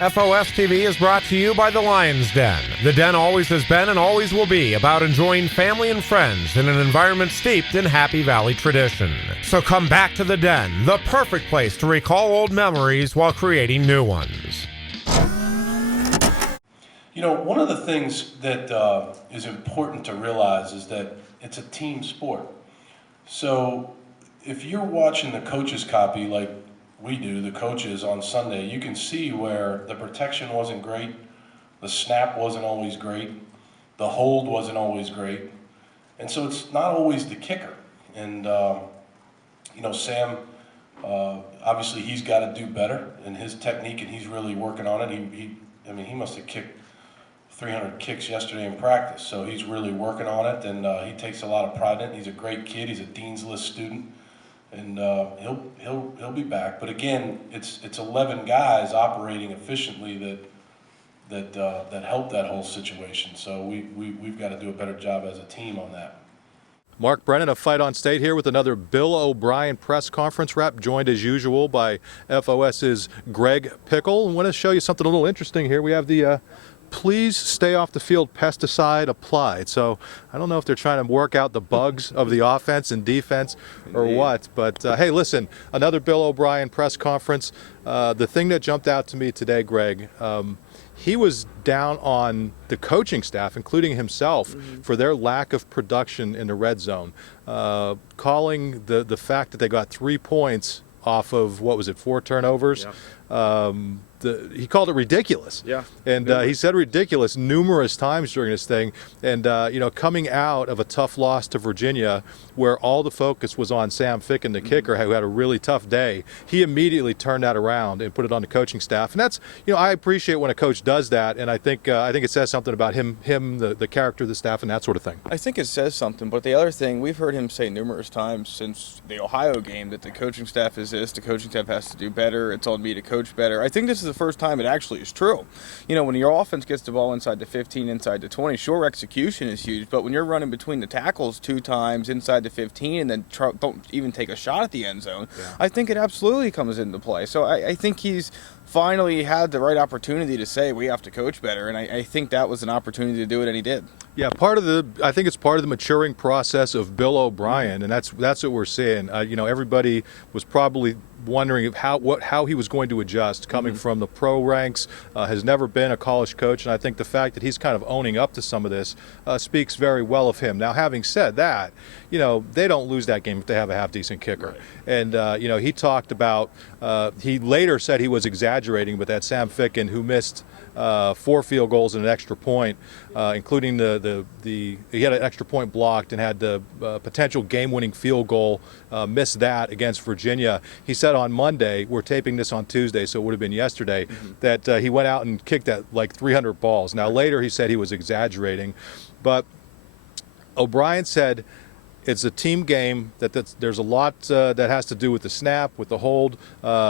FOS TV is brought to you by the Lion's Den. The Den always has been and always will be about enjoying family and friends in an environment steeped in Happy Valley tradition. So come back to the Den, the perfect place to recall old memories while creating new ones. You know, one of the things that is important to realize is that it's a team sport. So if you're watching the coach's copy like we do, the coaches on Sunday, you can see where the protection wasn't great, the snap wasn't always great, the hold wasn't always great, and so it's not always the kicker. And you know, Sam, obviously he's got to do better in his technique, and he's really working on it. I mean, he must have kicked 300 kicks yesterday in practice, so he's really working on it, and he takes a lot of pride in it. He's a great kid. He's a Dean's List student. And he'll be back, but again, it's 11 guys operating efficiently that help that whole situation. So we've got to do a better job as a team on that. Mark Brennan of Fight on State here with another Bill O'Brien press conference wrap, joined as usual by FOS's Greg Pickel. I want to show you something a little interesting here. We have the please stay off the field pesticide applied. So I don't know if they're trying to work out the bugs of the offense and defense or what, but hey, listen, another Bill O'Brien press conference. The thing that jumped out to me today, Greg, he was down on the coaching staff, including himself, for their lack of production in the red zone, calling the fact that they got 3 points off of, what was it, 4 turnovers? Yeah. He called it ridiculous. Yeah. And he said ridiculous numerous times during this thing. And, you know, coming out of a tough loss to Virginia, where all the focus was on Sam Ficken, the kicker, who had a really tough day, he immediately turned that around and put it on the coaching staff. And that's, you know, I appreciate when a coach does that. And I think it says something about him, the character of the staff, and that sort of thing. I think it says something. But the other thing, we've heard him say numerous times since the Ohio game that the coaching staff is this, the coaching staff has to do better, it's on me to coach better. I think this is the first time it actually is true. You know, when your offense gets the ball inside the 15, inside the 20, sure, execution is huge, but when you're running between the tackles 2 times inside the 15 and then don't even take a shot at the end zone, I think it absolutely comes into play. So I think he's finally had the right opportunity to say we have to coach better, and I think that was an opportunity to do it, and he did. Yeah, I think it's part of the maturing process of Bill O'Brien, and that's what we're seeing. You know, everybody was probably wondering how he was going to adjust coming from the pro ranks, has never been a college coach, and I think the fact that he's kind of owning up to some of this speaks very well of him. Now, having said that, you know, they don't lose that game if they have a half-decent kicker. Right. And, you know, he talked about, he later said he was exaggerating, but that Sam Ficken, who missed 4 field goals and an extra point, including he had an extra point blocked and had the potential game-winning field goal, missed that against Virginia. He said on Monday, we're taping this on Tuesday, so it would have been yesterday, that he went out and kicked at like 300 balls. Now later he said he was exaggerating, but O'Brien said it's a team game, there's a lot that has to do with the snap, with the hold,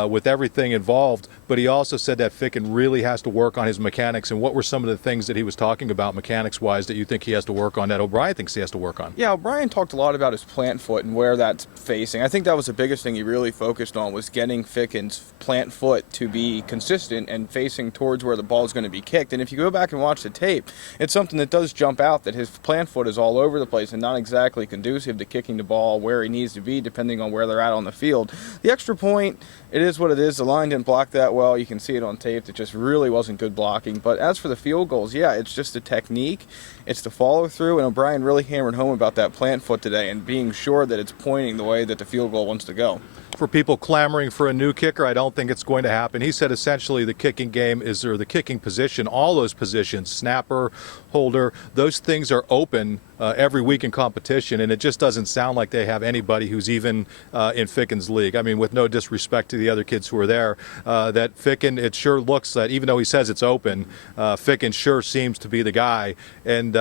with everything involved. But he also said that Ficken really has to work on his mechanics. And what were some of the things that he was talking about mechanics-wise that you think he has to work on, that O'Brien thinks he has to work on? Yeah, O'Brien talked a lot about his plant foot and where that's facing. I think that was the biggest thing he really focused on, was getting Ficken's plant foot to be consistent and facing towards where the ball is going to be kicked. And if you go back and watch the tape, it's something that does jump out, that his plant foot is all over the place and not exactly conducive to kicking the ball where he needs to be, depending on where they're at on the field. The extra point, it is what it is. The line didn't block that well. You can see it on tape. It just really wasn't good blocking. But as for the field goals, yeah, it's just the technique. It's the follow-through, and O'Brien really hammered home about that plant foot today and being sure that it's pointing the way that the field goal wants to go. For people clamoring for a new kicker, I don't think it's going to happen. He said essentially the kicking game or the kicking position, all those positions, snapper, holder, those things are open every week in competition, and it just doesn't sound like they have anybody who's even in Ficken's league. I mean, with no disrespect to the other kids who are there, that Ficken, it sure looks that even though he says it's open, Ficken sure seems to be the guy, and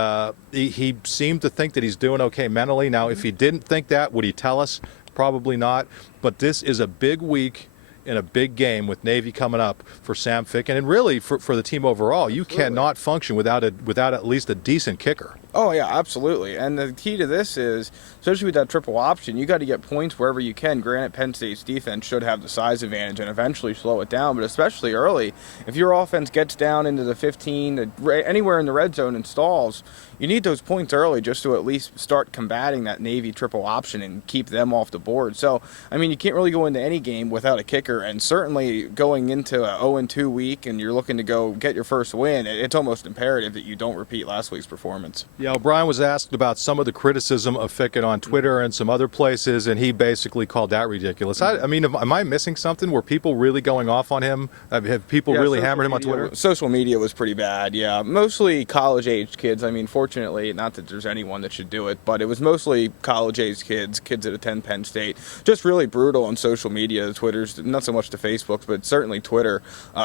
he seemed to think that he's doing okay mentally. Now, if he didn't think that, would he tell us? Probably not, but this is a big week in a big game with Navy coming up for Sam Ficken, and really for the team overall. You cannot function without at least a decent kicker. Oh yeah, absolutely. And the key to this is, especially with that triple option, you got to get points wherever you can. Granted, Penn State's defense should have the size advantage and eventually slow it down, but especially early, if your offense gets down into the 15, anywhere in the red zone and stalls, you need those points early just to at least start combating that Navy triple option and keep them off the board. So, I mean, you can't really go into any game without a kicker, and certainly going into a 0-2 week and you're looking to go get your first win, it's almost imperative that you don't repeat last week's performance. Yeah, O'Brien was asked about some of the criticism of Fickett on Twitter and some other places, and he basically called that ridiculous. I mean, am I missing something? Were people really going off on him? Have people really hammered him on Twitter? Social media was pretty bad, yeah. Mostly college-aged kids. I mean, fortunately, not that there's anyone that should do it, but it was mostly college-aged kids that attend Penn State. Just really brutal on social media. Twitter's, not so much the Facebooks, but certainly Twitter.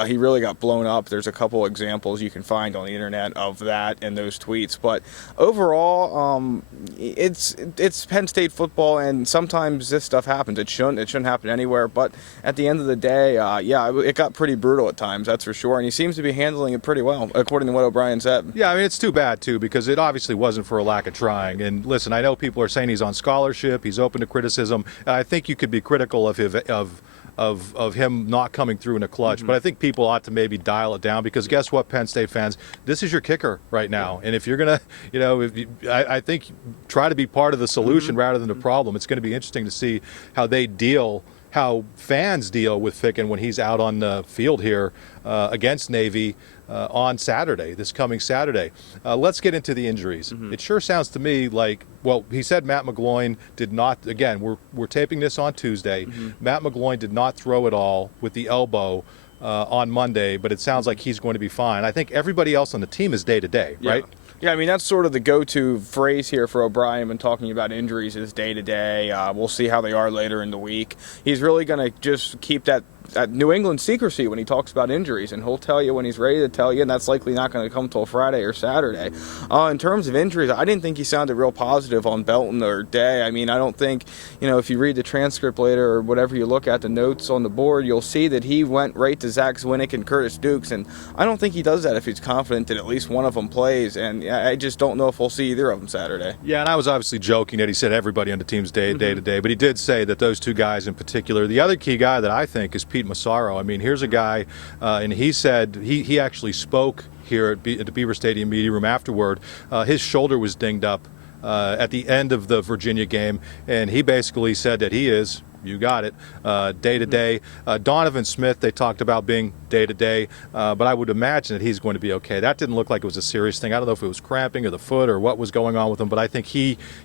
He really got blown up. There's a couple examples you can find on the internet of that and those tweets, but overall, it's Penn State football, and sometimes this stuff happens. It shouldn't happen anywhere. But at the end of the day, yeah, it got pretty brutal at times, that's for sure. And he seems to be handling it pretty well, according to what O'Brien said. Yeah, I mean, it's too bad too, because it obviously wasn't for a lack of trying. And listen, I know people are saying he's on scholarship, he's open to criticism. I think you could be critical of him not coming through in a clutch, but I think people ought to maybe dial it down, because guess what, Penn State fans, this is your kicker right now, and if you're gonna, I think try to be part of the solution rather than the problem. It's going to be interesting to see how fans deal with Ficken when he's out on the field here against Navy on Saturday, this coming Saturday. Let's get into the injuries. It sure sounds to me like, well, he said Matt McGloin did not, again, we're taping this on Tuesday. Matt McGloin did not throw at all with the elbow on Monday, but it sounds like he's going to be fine. I think everybody else on the team is day-to-day, right? Yeah, I mean, that's sort of the go-to phrase here for O'Brien when talking about injuries is day-to-day. We'll see how they are later in the week. He's really going to just keep that New England secrecy when he talks about injuries, and he'll tell you when he's ready to tell you, and that's likely not going to come till Friday or Saturday. In terms of injuries, I didn't think he sounded real positive on Belton or Day. I mean, I don't think, if you read the transcript later or whatever you look at the notes on the board, you'll see that he went right to Zach Zwinnick and Curtis Dukes, and I don't think he does that if he's confident that at least one of them plays, and I just don't know if we'll see either of them Saturday. Yeah, and I was obviously joking that he said everybody on the team's day-to-day, but he did say that those two guys in particular. The other key guy that I think is Pete Massaro. I mean, here's a guy, and he said he actually spoke here at the Beaver Stadium media room afterward. His shoulder was dinged up at the end of the Virginia game, and he basically said that he is, you got it, day-to-day. Donovan Smith, they talked about being day-to-day, but I would imagine that he's going to be okay. That didn't look like it was a serious thing. I don't know if it was cramping or the foot or what was going on with him, but I think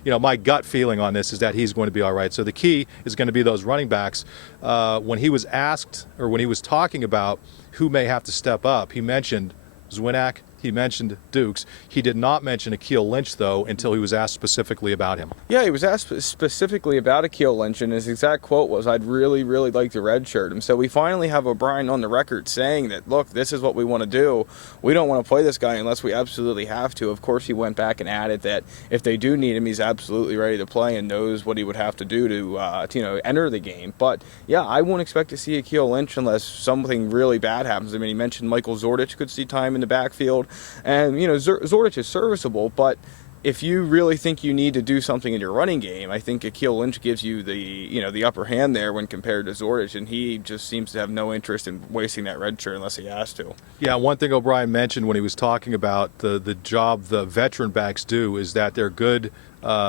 my gut feeling on this is that he's going to be all right. So the key is going to be those running backs. When he was asked, or when he was talking about who may have to step up, he mentioned Zwinnick, he mentioned Dukes. He did not mention Akeel Lynch, though, until he was asked specifically about him. Yeah, he was asked specifically about Akeel Lynch, and his exact quote was, "I'd really, really like to redshirt him." So we finally have O'Brien on the record saying that, look, this is what we want to do. We don't want to play this guy unless we absolutely have to. Of course, he went back and added that if they do need him, he's absolutely ready to play and knows what he would have to do to enter the game. But, yeah, I won't expect to see Akeel Lynch unless something really bad happens. I mean, he mentioned Michael Zordich could see time in the backfield. And, Zordich is serviceable, but if you really think you need to do something in your running game, I think Akeel Lynch gives you the upper hand there when compared to Zordich, and he just seems to have no interest in wasting that red shirt unless he has to. Yeah, one thing O'Brien mentioned when he was talking about the job the veteran backs do is that they're good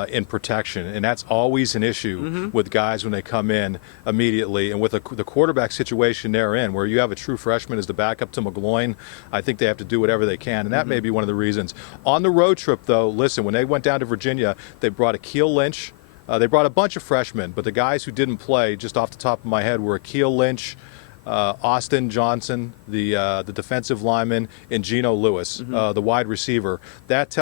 in protection, and that's always an issue with guys when they come in immediately. And with the quarterback situation they're in, where you have a true freshman as the backup to McGloin, I think they have to do whatever they can, and that may be one of the reasons. On the road trip, though, listen, when they went down to Virginia, they brought Akeel Lynch. They brought a bunch of freshmen, but the guys who didn't play, just off the top of my head, were Akeel Lynch, Austin Johnson, the defensive lineman, and Geno Lewis, the wide receiver. That